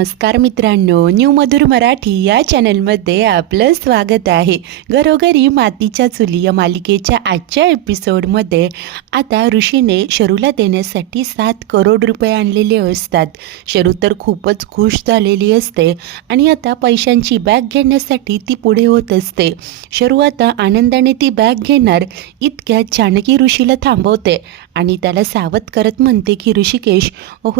नमस्कार मित्रांनो, न्यू मधुर मराठी या चॅनलमध्ये आपलं स्वागत आहे. घरोघरी मातीच्या चुली या मालिकेच्या आजच्या एपिसोडमध्ये आता ऋषीने शरूला देण्यासाठी 7 करोड रुपये आणलेले असतात. शरू तर खूपच खुश झालेली असते आणि आता पैशांची बॅग घेण्यासाठी ती पुढे होत असते. शरू आता आनंदाने ती बॅग घेणार इतक्यात जानकी ऋषीला थांबवते आणि त्याला सावध करत म्हणते की ऋषिकेश,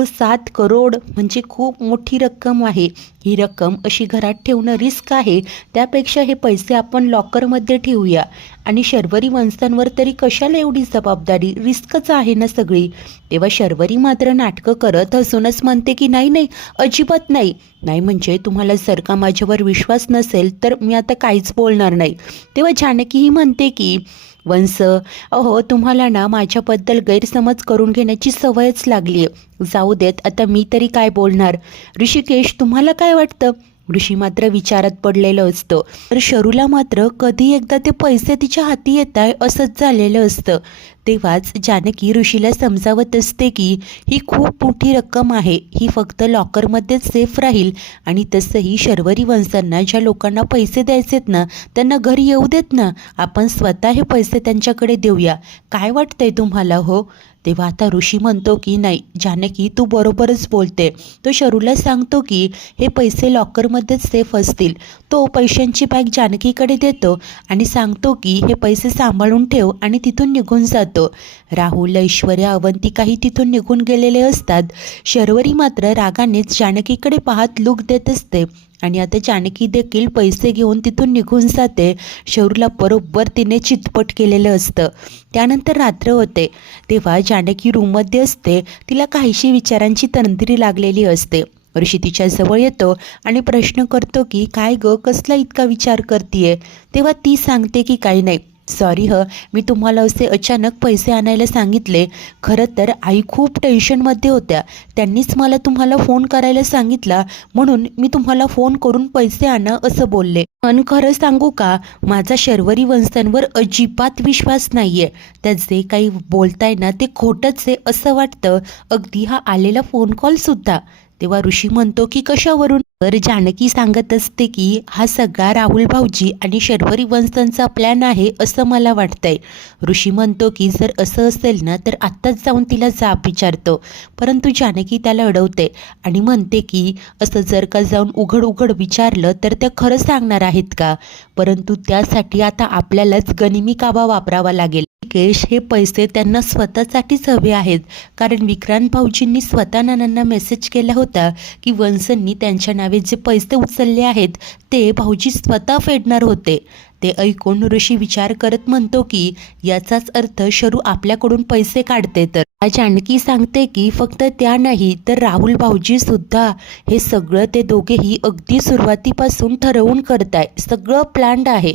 7 करोड म्हणजे खूप मोठी रक्कम आहे. ही रक्कम अशी घरात ठेवणं रिस्क आहे. त्यापेक्षा हे पैसे आपण लॉकरमध्ये ठेवूया. आणि शर्वरी वंशांवर तरी कशाला एवढी जबाबदारी, रिस्कच आहे ना सगळी. तेव्हा शर्वरी मात्र नाटकं करत हसूनच म्हणते की नाही नाही, अजिबात नाही. नाही म्हणजे तुम्हाला जर का माझ्यावर विश्वास नसेल तर मी आता काहीच बोलणार नाही. तेव्हा जानकीही म्हणते की वंश, तुम्हाला ना माझ्याबद्दल गैरसमज करून घेण्याची सवयच लागली आहे. जाऊ देत, आता मी तरी काय बोलणार. ऋषिकेश, तुम्हाला काय वाटतं? ऋषी मात्र विचारात पडलेलं असतं. तर शरूला मात्र कधी एकदा ते पैसे तिच्या हाती येत आहे असंच झालेलं असतं. तेव्हाच जानकी ऋषीला समजावत असते की ही खूप मोठी रक्कम आहे, ही फक्त लॉकरमध्येच सेफ राहील. आणि तसंही शर्वरी वंशांना ज्या लोकांना पैसे द्यायचेत ना त्यांना घरी येऊ देत ना, आपण स्वतः हे पैसे त्यांच्याकडे देऊया. काय वाटतंय तुम्हाला हो? तेव्हा आता ऋषी म्हणतो की नाही जानकी, तू बरोबरच बोलते. तो शरूला सांगतो की हे पैसे लॉकरमध्येच सेफ असतील. तो पैशांची बॅग जानकीकडे देतो आणि सांगतो की हे पैसे सांभाळून ठेव आणि तिथून निघून जातो. राहुल, ऐश्वर्या, अवंतिकाही तिथून निघून गेलेले असतात. शर्वरी मात्र रागानेच जानकीकडे पाहत लूक देत असते आणि आता जानकी देखील पैसे घेऊन तिथून निघून जाते. शरूला बरोबर तिने चितपट केलेलं असतं. त्यानंतर रात्र होते. तेव्हा जानकी रूममध्ये असते. तिला काहीशी विचारांची तंद्री लागलेली असते. ऋषी तिच्या जवळ येतो आणि प्रश्न करतो की काय ग, कसला इतका विचार करतीये? तेव्हा ती सांगते की काही नाही, सॉरी मी तुम्हाला असे अचानक पैसे आणायला सांगितले. खरं तर आई खूप टेन्शनमध्ये होत्या. त्यांनीच मला तुम्हाला फोन करायला सांगितला, म्हणून मी तुम्हाला फोन करून पैसे आणा असं बोलले. पण खरं सांगू का, माझा शर्वरी वंशांवर अजिबात विश्वास नाहीये. त्या जे काही बोलताय ना ते खोटंच आहे असं वाटतं, अगदी हा आलेला फोन कॉलसुद्धा. तेव्हा ऋषी म्हणतो की कशावरून? तर जानकी सांगत असते की हा सगळा राहुल भाऊजी आणि शर्वरी वंशांचा प्लॅन आहे असं मला वाटतंय. ऋषी म्हणतो की जर असं असेल ना तर आत्ताच जाऊन तिला जाब विचारतो. परंतु जानकी त्याला अडवते आणि म्हणते की असं जर का जाऊन उघड उघड विचारलं तर त्या खरं सांगणार आहेत का? परंतु त्यासाठी आता आपल्यालाच गनिमी काबा वापरावा लागेल. केश, हे पैसे त्यांना स्वतःसाठीच हवे आहेत. कारण विक्रांत भाऊजींनी स्वतः नानांना मेसेज केला होता की वंशांनी त्यांच्या नावे जे पैसे उचलले आहेत ते भाऊजी स्वतः फेडणार होते. ते ऐकून ऋषी विचार करत म्हणतो की याचाच अर्थ शरू आपल्याकडून पैसे काढते. तर जानकी सांगते की फक्त त्या नाही तर राहुल भाऊजी सुद्धा. हे सगळं ते दोघेही अगदी सुरुवातीपासून ठरवून करताय. सगळं प्लॅन्ड आहे.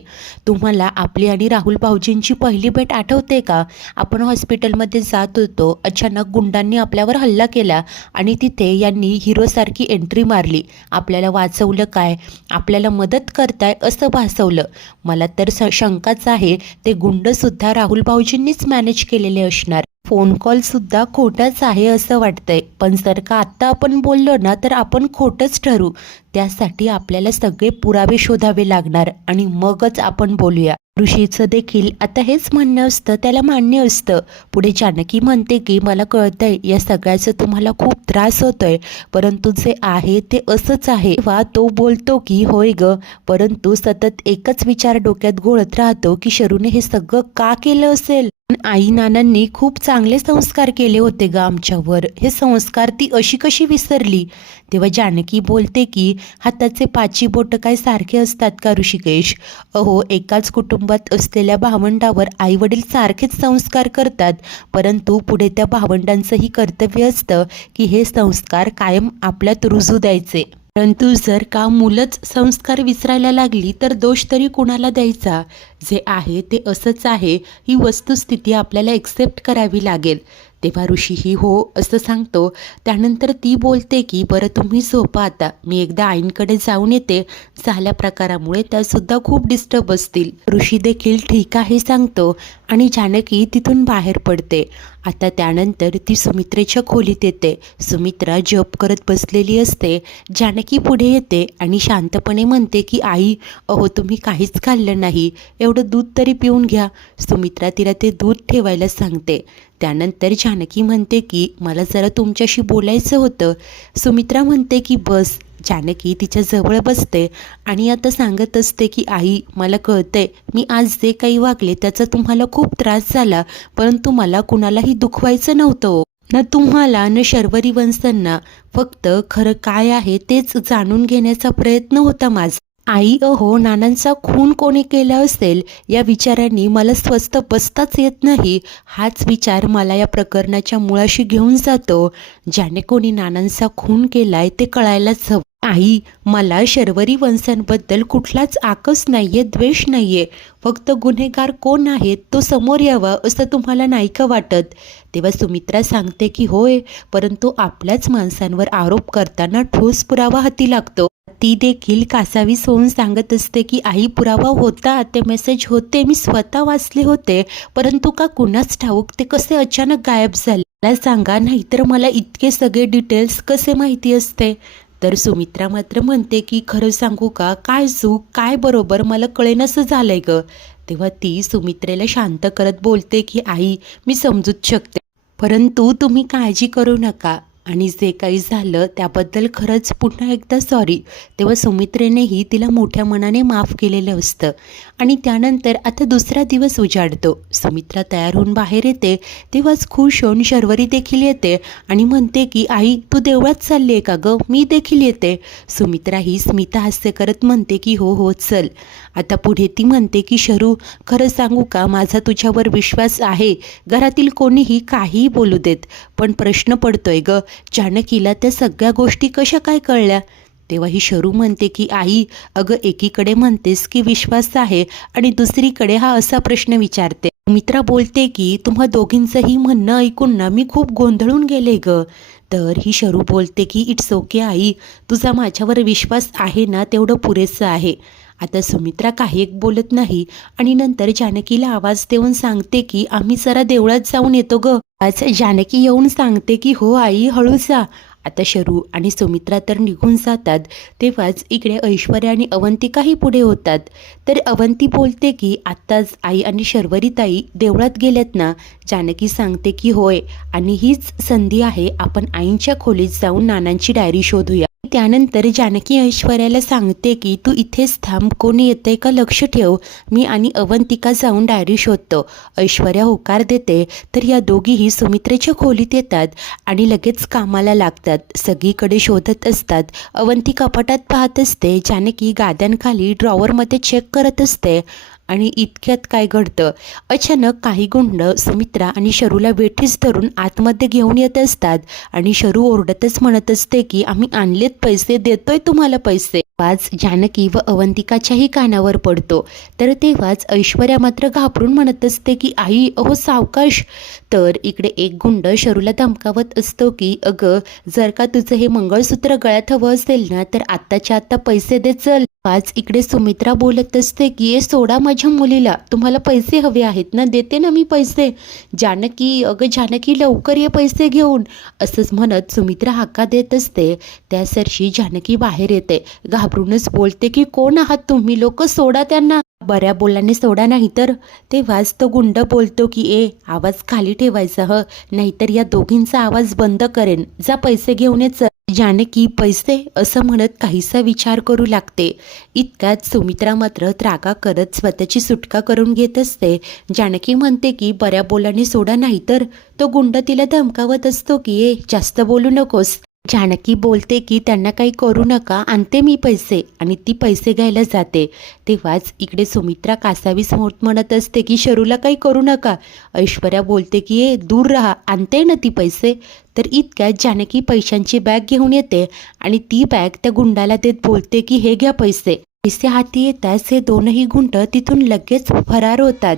तुम्हाला आपली आणि राहुल भाऊजींची पहिली भेट आठवते का? आपण हॉस्पिटलमध्ये जात होतो, अचानक गुंडांनी आपल्यावर हल्ला केला आणि तिथे यांनी हिरोसारखी एंट्री मारली. आपल्याला वाचवलं काय, आपल्याला मदत करताय असं भासवलं. मला तर शंकाच आहे ते गुंडसुद्धा राहुल भाऊजींनीच मॅनेज केलेले असणार. फोन कॉलसुद्धा खोटाच आहे असं वाटतंय. पण जर का आत्ता आपण बोललो ना तर आपण खोटंच ठरू. त्यासाठी आपल्याला सगळे पुरावे शोधावे लागणार आणि मगच आपण बोलूया. ऋषीचं देखील आता हेच म्हणणं असतं, त्याला मान्य असतं. पुढे जानकी म्हणते की मला कळतंय या सगळ्याचा तुम्हाला खूप त्रास होतोय, परंतु जे आहे ते असंच आहे. तेव्हा तो बोलतो की होय ग, परंतु सतत एकच विचार डोक्यात घोळत राहतो की शरूने हे सगळं का केलं असेल? आई नानांनी खूप चांगले संस्कार केले होते ग आमच्यावर, हे संस्कार ती अशी कशी विसरली? तेव्हा जानकी बोलते की हाताचे 5 बोटं काय सारखे असतात का ऋषिकेश? एकाच कुटुंबात असलेल्या भावंडावर आई वडील सारखेच संस्कार करतात, परंतु पुढे त्या भावंडांचंही कर्तव्य असतं की हे संस्कार कायम आपल्यात रुजू द्यायचे. परंतु जर का मुलंच संस्कार विसरायला लागली तर दोष तरी कुणाला द्यायचा? जे आहे ते असंच आहे, ही वस्तुस्थिती आपल्याला एक्सेप्ट करावी लागेल. तेव्हा ऋषीही हो असं सांगतो. त्यानंतर ती बोलते की बरं तुम्ही झोपा आता, मी एकदा आईंकडे जाऊन येते. झाल्या प्रकारामुळे त्यासुद्धा खूप डिस्टर्ब असतील. ऋषी देखील ठीक आहे सांगतो आणि जानकी तिथून बाहेर पडते. आता त्यानंतर ती सुमित्रेच्या खोलीत येते. सुमित्रा जप करत बसलेली असते. जानकी पुढे येते आणि शांतपणे म्हणते की आई, अहो तुम्ही काहीच खाल्लं नाही, एवढं दूध तरी पिऊन घ्या. सुमित्रा तिला ते दूध ठेवायला सांगते. त्यानंतर जानकी म्हणते की मला जरा तुमच्याशी बोलायचं होतं. सुमित्रा म्हणते की बस. जानकी तिच्या जवळ बसते आणि आता सांगत असते की आई, मला कळतंय मी आज जे काही वागले त्याचा तुम्हाला खूप त्रास झाला, परंतु मला कुणालाही दुखवायचं नव्हतं हो. ना तुम्हाला न शर्वरी वंशांना. फक्त खरं काय आहे तेच जाणून घेण्याचा प्रयत्न होता माझा. आई, अहो नानांचा खून कोणी केला असेल या विचारांनी मला स्वस्थ बसताच येत नाही. हाच विचार मला या प्रकरणाच्या मुळाशी घेऊन जातो. ज्याने कोणी नानांचा खून केलाय ते कळायलाच हवं. आई, मला शर्वरी वंशांबद्दल कुठलाच आकस नाहीये, द्वेष नाहीये. फक्त गुन्हेगार कोण आहेत तो समोर यावा असं तुम्हाला नाही का वाटत? तेव्हा सुमित्रा सांगते की होय, परंतु आपल्याच माणसांवर आरोप करताना ठोस पुरावा हाती लागतो. ती देखील कासावीस होऊन सांगत असते की आई, पुरावा होता, ते मेसेज होते, मी स्वतः वाचले होते, परंतु का कुणाच ठाऊक ते कसे अचानक गायब झाले. मला सांगा, नाहीतर मला इतके सगळे डिटेल्स कसे माहिती असते? तर सुमित्रा मात्र म्हणते की खरं सांगू का, काय चूक काय बरोबर मला कळेनासं झालंय ग. तेव्हा ती सुमित्रेला शांत करत बोलते की आई, मी समजूच शकते, परंतु तुम्ही काळजी करू नका आणि जे काही झालं त्याबद्दल खरंच पुन्हा एकदा सॉरी. तेव्हा सुमित्रेनेही तिला मोठ्या मनाने माफ केलेलं असतं. आणि त्यानंतर आता दुसरा दिवस उजाडतो. सुमित्रा तयार होऊन बाहेर येते. तेव्हाच खुश होऊन शर्वरी देखील येते आणि म्हणते की आई, तू देवळात चालली आहे का गं? मी देखील येते. सुमित्रा ही स्मित हास्य करत म्हणते की हो हो चल. आता पुढे ती म्हणते की शरू, खरं सांगू का, माझा तुझ्यावर विश्वास आहे. घरातील कोणीही काहीही बोलू देत, पण प्रश्न पडतोय ग, जानकीला त्या सगळ्या गोष्टी कशा काय कळल्या? तेव्हा ही शरू म्हणते की आई, अगं एकीकडे म्हणतेस की विश्वास आहे आणि दुसरीकडे हा असा प्रश्न विचारते. मित्रा बोलते की तुम्हा दोघींचंही म्हणणं ऐकून ना मी खूप गोंधळून गेले ग. तर ही शरू बोलते की इट्स ओके आई, तुझा माझ्यावर विश्वास आहे ना, तेवढं पुरेसं आहे. आता सुमित्रा काही एक बोलत नाही आणि नंतर जानकीला आवाज देऊन सांगते की आम्ही जरा देवळात जाऊन येतो ग. आज जानकी येऊन सांगते की हो आई, हळू जा. आता शरू आणि सुमित्रा तर निघून जातात. तेव्हाच इकडे ऐश्वर्या आणि अवंतिकाही पुढे होतात. तर अवंती बोलते की आत्ताच आई आणि शर्वरीताई देवळात गेल्यात ना. जानकी सांगते की होय, आणि हीच संधी आहे, आपण आईंच्या खोलीत जाऊन नानांची डायरी शोधूया. त्यानंतर जानकी ऐश्वर्याला सांगते की तू इथेच थांब, कोणी येतंय का लक्ष ठेव, मी आणि अवंतिका जाऊन डायरी शोधतो. ऐश्वर्या होकार देते. तर या दोघीही सुमित्रेच्या खोलीत येतात आणि लगेच कामाला लागतात. सगळीकडे शोधत असतात. अवंती कपाटात पाहत असते, जानकी गाद्यांखाली ड्रॉवरमध्ये चेक करत असते. आणि इतक्यात काय घडतं, अचानक काही गुंड सुमित्रा आणि शरूला वेठीस धरून आतमध्ये घेऊन येत असतात आणि शरू ओरडतच म्हणत असते की आम्ही आणलेत पैसे, देतोय तुम्हाला पैसे. वाज जानकी व अवंतिकाच्याही कानावर पडतो. तर तेव्हाच ऐश्वर्या मात्र घाबरून म्हणत असते की आई, अहो सावकाश. तर इकडे एक गुंड शरूला धमकावत असतो की अगं, जर का तुझं हे मंगळसूत्र गळ्यात हवं असेल ना, तर आत्ताच्या आत्ता पैसे दे चल. वाज इकडे सुमित्रा बोलत असते की ए सोडा माझ्या मुलीला, तुम्हाला पैसे हवे आहेत ना, देते ना मी पैसे. जानकी, अगं जानकी लवकर ये पैसे घेऊन, असंच म्हणत सुमित्रा हाका देत असते. त्या सरशी जानकी बाहेर येते. घाबरूनच बोलते की कोण आहात तुम्ही लोक, सोडा त्यांना. बऱ्या बोलाने सोडा, नाही तर. तेव्हाच तो गुंड बोलतो की ए आवाज खाली ठेवायचा नाहीतर या दोघींचा आवाज बंद करेन, जा पैसे घेऊन ये चल. जानकी पैसे असं म्हणत काहीसा विचार करू लागते. इतक्यात सुमित्रा मात्र त्रागा करत स्वतःची सुटका करून घेत असते. जानकी म्हणते की बऱ्या बोलाने सोडा, नाही तर. तो गुंड तिला धमकावत असतो की ए जास्त बोलू नकोस. जानकी बोलते की त्यांना काही करू नका, आणते मी पैसे, आणि ती पैसे घ्यायला जाते. तेव्हाच इकडे सुमित्रा कासावीस म्हणत असते की शरूला काही करू नका. ऐश्वर्या बोलते की ए दूर राहा, आणते ना ती पैसे. तर इतक्यात जानकी पैशांची बॅग घेऊन येते आणि ती बॅग त्या गुंडाला देत बोलते की हे घ्या पैसे. पैसे हाती येताच हे दोनही गुंड तिथून लगेच फरार होतात.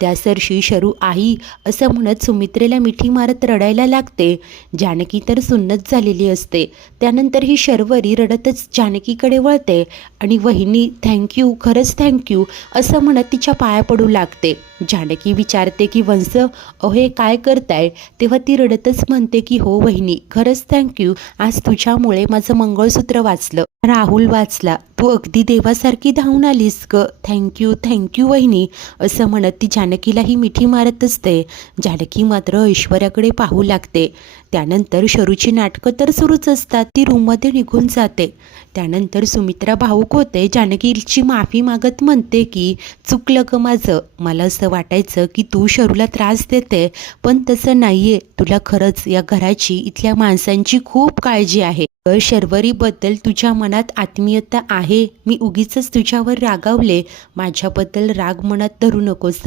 त्या सरशी शरू आई असं म्हणत सुमित्रेला मिठी मारत रडायला लागते. जानकी तर सुन्नत झालेली असते. त्यानंतर ही शर्वरी रडतच जानकीकडे वळते आणि वहिनी थँक्यू, खरंच थँक्यू असं म्हणत तिच्या पाया पडू लागते. जानकी विचारते की वंश अहो हे काय करताय? तेव्हा ती रडतच म्हणते की हो वहिनी, खरंच थँक्यू, आज तुझ्यामुळे माझं मंगळसूत्र वाचलं, राहुल वाचला, तू अगदी देवासारखी धावून आलीस ग, थँक्यू थँक्यू वहिनी असं म्हणत ती जानकीलाही मिठी मारत असते. जानकी मात्र ऐश्वर्याकडे पाहू लागते. त्यानंतर शरूची नाटकं तर सुरूच असतात. ती रूममध्ये निघून जाते. त्यानंतर सुमित्रा भावूक होते. जानकीची माफी मागत म्हणते की चुकलं ग माझं, मला असं वाटायचं की तू शरूला त्रास देते, पण तसं नाहीये, तुला खरंच या घराची, इथल्या माणसांची खूप काळजी आहे. शर्वरीबद्दल तुझ्या मनात आत्मीयता आहे, मी उगीचच तुझ्यावर रागावले, माझ्याबद्दल राग मनात धरू नकोस.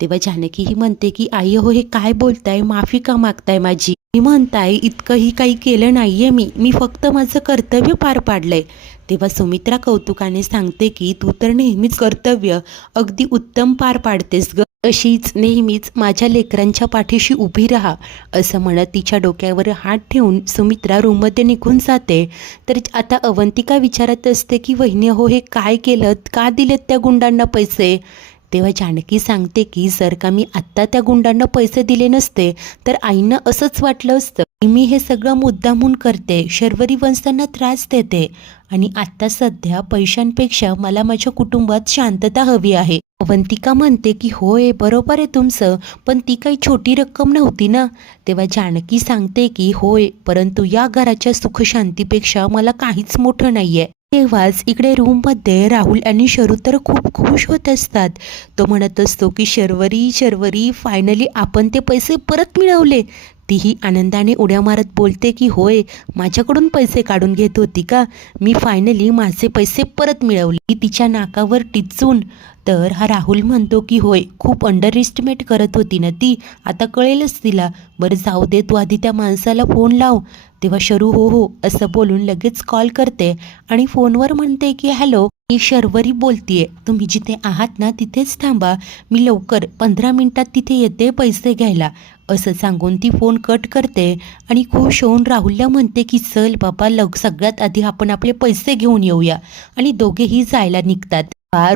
तेव्हा जानकी ही म्हणते की आई हो हे काय बोलताय, माफी का मागताय माझी? मी म्हणताय इतकंही काही केलं नाहीये मी फक्त माझं कर्तव्य पार पाडलंय. तेव्हा सुमित्रा कौतुकाने सांगते की तू तर नेहमीच कर्तव्य अगदी उत्तम पार पाडतेस ग, अशीच नेहमीच माझ्या लेकरांच्या पाठीशी उभी राहा असं म्हणत तिच्या डोक्यावर हात ठेवून सुमित्रा रूममध्ये निघून जाते. तर आता अवंतिका विचारत असते की वहिनी हो हे काय केलं, का दिलेत त्या गुंडांना पैसे? तेव्हा जानकी सांगते की जर का मी आत्ता त्या गुंडांना पैसे दिले नसते तर आईनं असंच वाटलं असतं मी हे सगळं मुद्दामून करते, शर्वरी वंशांना त्रास देते आणि आत्ता सध्या पैशांपेक्षा मला माझ्या कुटुंबात शांतता हवी आहे. अवंतिका म्हणते की होय बरोबर आहे तुमचं, पण ती काही छोटी रक्कम नव्हती ना. तेव्हा जानकी सांगते की होय, परंतु या घराच्या सुखशांतीपेक्षा मला काहीच मोठं नाहीये. तेव्हाच इकडे रूममध्ये राहुल आणि शरू तर खूप खुश होत असतात. तो म्हणत असतो की शर्वरी शर्वरी फायनली आपण ते पैसे परत मिळवले. तीही आनंदाने उड्या मारत बोलते की होय, माझ्याकडून पैसे काढून घेत होती का, मी फायनली माझे पैसे परत मिळवले. तिच्या नाकावर टिचून तर हा राहुल म्हणतो की होय, खूप अंडर एस्टिमेट करत होती ना ती, आता कळेलच तिला, बरं जाऊ दे, तू आधी त्या माणसाला फोन लाव. तेव्हा शरू हो हो असं बोलून लगेच कॉल करते आणि फोनवर म्हणते की हॅलो, मी शर्वरी बोलतीये, तुम्ही जिथे आहात ना तिथेच थांबा, मी लवकर 15 मिनिटात तिथे येते पैसे घ्यायला असं सांगून ती फोन कट करते आणि खुश होऊन राहुलला म्हणते की चल बाबा, सगळ्यात आधी आपण आपले पैसे घेऊन येऊया आणि दोघेही जायला निघतात.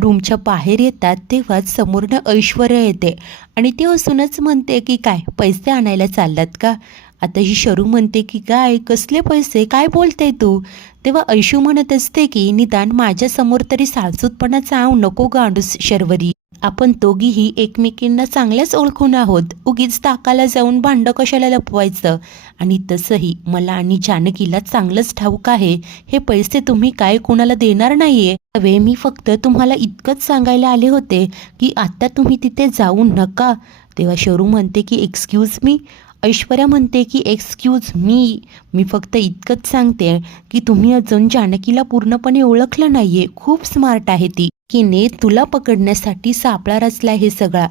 रूमच्या बाहेर येतात तेव्हाच समोरनं ऐश्वर्या येते आणि ती हसूनच म्हणते की काय पैसे आणायला चाललात का? आता ही शरू म्हणते की काय कसले पैसे, काय बोलते तू? तेव्हा ऐशू म्हणत असते की निदान माझ्यासमोर तरी साळसूतपणा चाव नको गांडूस शर्वरी, आपण दोघीही एकमेकींना चांगल्याच ओळखून आहोत, उगीच ताकाला जाऊन भांडं कशाला लपवायचं. आणि तसंही मला आणि जानकीला चांगलंच ठाऊक आहे हे पैसे तुम्ही काय कोणाला देणार नाहीये. हवे मी फक्त तुम्हाला इतकंच सांगायला आले होते की आता तुम्ही तिथे जाऊ नका. तेव्हा शरू म्हणते की एक्सक्यूज मी. ऐश्वर्या म्हणते की एक्सक्यूज मी फक्त इतकंच सांगते की तुम्ही अजून जानकीला पूर्णपणे ओळखलं नाहीये, खूप स्मार्ट आहे ती, तिने तुला पकडण्यासाठी सापळा रचलाय हे सगळा,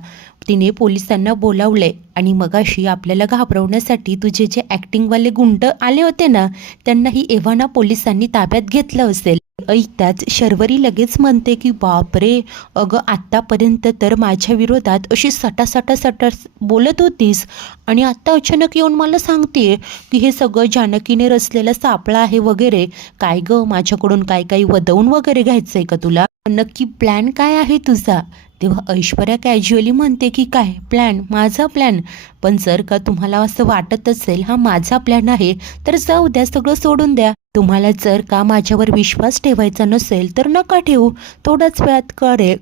तिने पोलिसांना बोलावलंय आणि मगाशी आपल्याला घाबरवण्यासाठी तुझे जे ॲक्टिंगवाले गुंड आले होते ना त्यांनाही एव्हाना पोलिसांनी ताब्यात घेतलं असेल. ऐकताच शर्वरी लगेच म्हणते की बापरे, अगं आत्तापर्यंत तर माझ्या विरोधात अशी सटा बोलत होतीस आणि आत्ता अचानक येऊन मला सांगते की हे सगळं जानकीने रचलेला सापळा आहे वगैरे. काय गं, माझ्याकडून काही वदवून वगैरे घ्यायचंय का तुला? नक्की प्लॅन काय आहे तुझा? तेव्हा ऐश्वर्या कॅज्युअली म्हणते की काय प्लॅन, माझा प्लॅन? पण जर का तुम्हाला असं वाटत असेल हा माझा प्लॅन आहे तर जाऊ द्या, सगळं सोडून द्या. तुम्हाला जर का माझ्यावर विश्वास ठेवायचा नसेल तर नका ठेवू, थोड्याच वेळात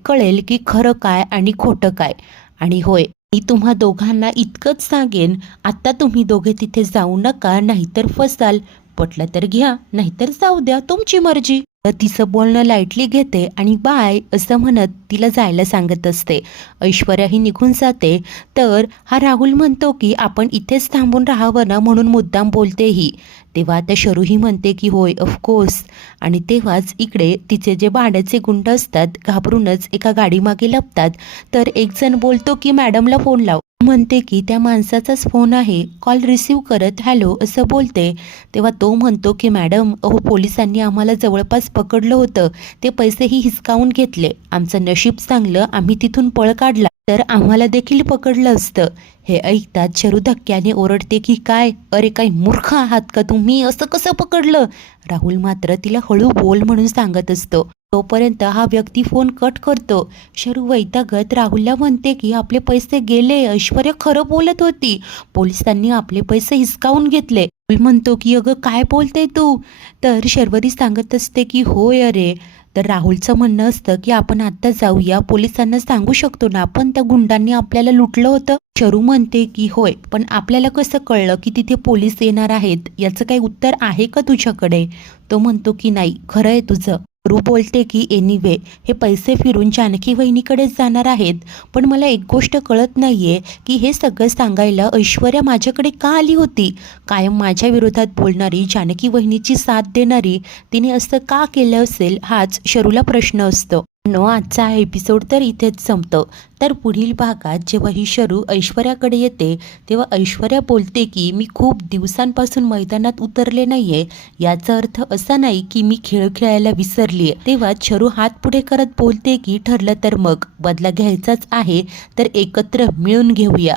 कळेल की खरं काय आणि खोटं काय. आणि होय, मी तुम्हा दोघांना इतकंच सांगेन, आता तुम्ही दोघे तिथे जाऊ नका, नाहीतर फसाल. पटलं तर घ्या, नाहीतर जाऊ द्या, तुमची मर्जी. तिचं बोलणं लाईटली घेते आणि बाय असं म्हणत तिला जायला सांगत असते. ऐश्वर्या ही निघून जाते. तर हा राहुल म्हणतो की आपण इथेच थांबून राहावं ना, म्हणून मुद्दाम बोलते ही. तेव्हा आता शरूही म्हणते की होय ऑफकोर्स. आणि तेव्हाच इकडे तिचे जे भाड्याचे गुंड असतात घाबरूनच एका गाडीमागे लपतात. तर एक जण बोलतो की मॅडमला फोन लाव, म्हणते की त्या माणसाचाच फोन आहे, कॉल रिसीव करत हॅलो असं बोलते. तेव्हा तो म्हणतो की मॅडम अहो पोलिसांनी आम्हाला जवळपास पकडलं होतं, ते पैसेही हिसकावून घेतले, आमचं नशीब चांगलं आम्ही तिथून पळ काढला. तर आम्हाला देखील पकडलं असतं. हे ऐकताच शरू धक्क्याने ओरडते की काय, अरे काही मूर्ख आहात का तुम्ही, असं कसं पकडलं. राहुल मात्र तिला हळू बोल म्हणून सांगत असतो. तोपर्यंत हा व्यक्ती फोन कट करतो. शरू वैतागत राहुलला म्हणते की आपले पैसे गेले, ऐश्वर्या खरं बोलत होती, पोलिसांनी आपले पैसे हिसकावून घेतले. राहुल म्हणतो की अगं काय बोलते तू. तर शर्वरी सांगत असते की होय अरे. तर राहुलचं म्हणणं असतं की आपण आत्ता जाऊया, पोलिसांना सांगू शकतो ना आपण त्या गुंडांनी आपल्याला लुटलं होतं. शरू म्हणते की होय, पण आपल्याला कसं कळलं की तिथे पोलीस येणार आहेत, याचं काही उत्तर आहे का तुझ्याकडे. तो म्हणतो की नाही, खरं आहे तुझं. शरू बोलते की एनिवे हे पैसे फिरून जानकी वहिनीकडेच जाणार आहेत, पण मला एक गोष्ट कळत नाहीये की हे सगळं सांगायला ऐश्वर्या माझ्याकडे का आली होती. कायम माझ्या विरोधात बोलणारी, जानकी वहिनीची साथ देणारी, तिने असं का केलं असेल हाच शरूला प्रश्न असतो. आजचा हा एपिसोड तर इथेच संपतो. तर पुढील भागात जेव्हा ही शरू ऐश्वर्याकडे येते तेव्हा ऐश्वर्या बोलते की मी खूप दिवसांपासून मैदानात उतरले नाहीये, याचा अर्थ असा नाही की मी खेळ खेळायला विसरलीये. तेव्हा शरू हात पुढे करत बोलते की ठरलं तर मग बदला घ्यायचाच आहे तर एकत्र मिळून घेऊया.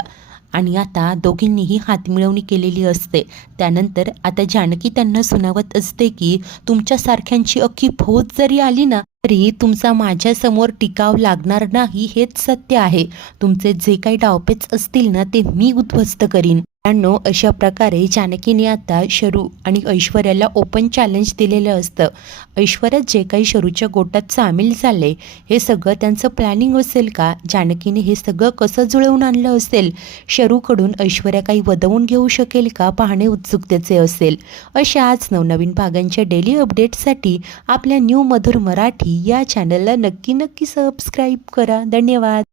आणि आता दोघींनीही हातमिळवणी केलेली असते. त्यानंतर आता जानकी त्यांना सुनावत असते की तुमच्यासारख्यांची अख्खी फौज जरी आली ना तरी तुमचा माझ्यासमोर टिकाव लागणार नाही, हेच सत्य आहे. तुमचे जे काही डावपेच असतील ना ते मी उद्ध्वस्त करीन. अशा प्रकारे जानकीने आता शरू आणि ऐश्वर्याला ओपन चॅलेंज दिलेलं असतं. ऐश्वर्या जे काही शरूच्या गोटात सामील झाले हे सगळं त्यांचं प्लॅनिंग असेल का, जानकीने हे सगळं कसं जुळवून आणलं असेल, शरूकडून ऐश्वर्या काही वदवून घेऊ शकेल का, पाहणे उत्सुकतेचे असेल. अशाच नवनवीन भागांच्या डेली अपडेट्ससाठी आपल्या न्यू मधुर मराठी या चॅनलला नक्की सबस्क्राईब करा. धन्यवाद.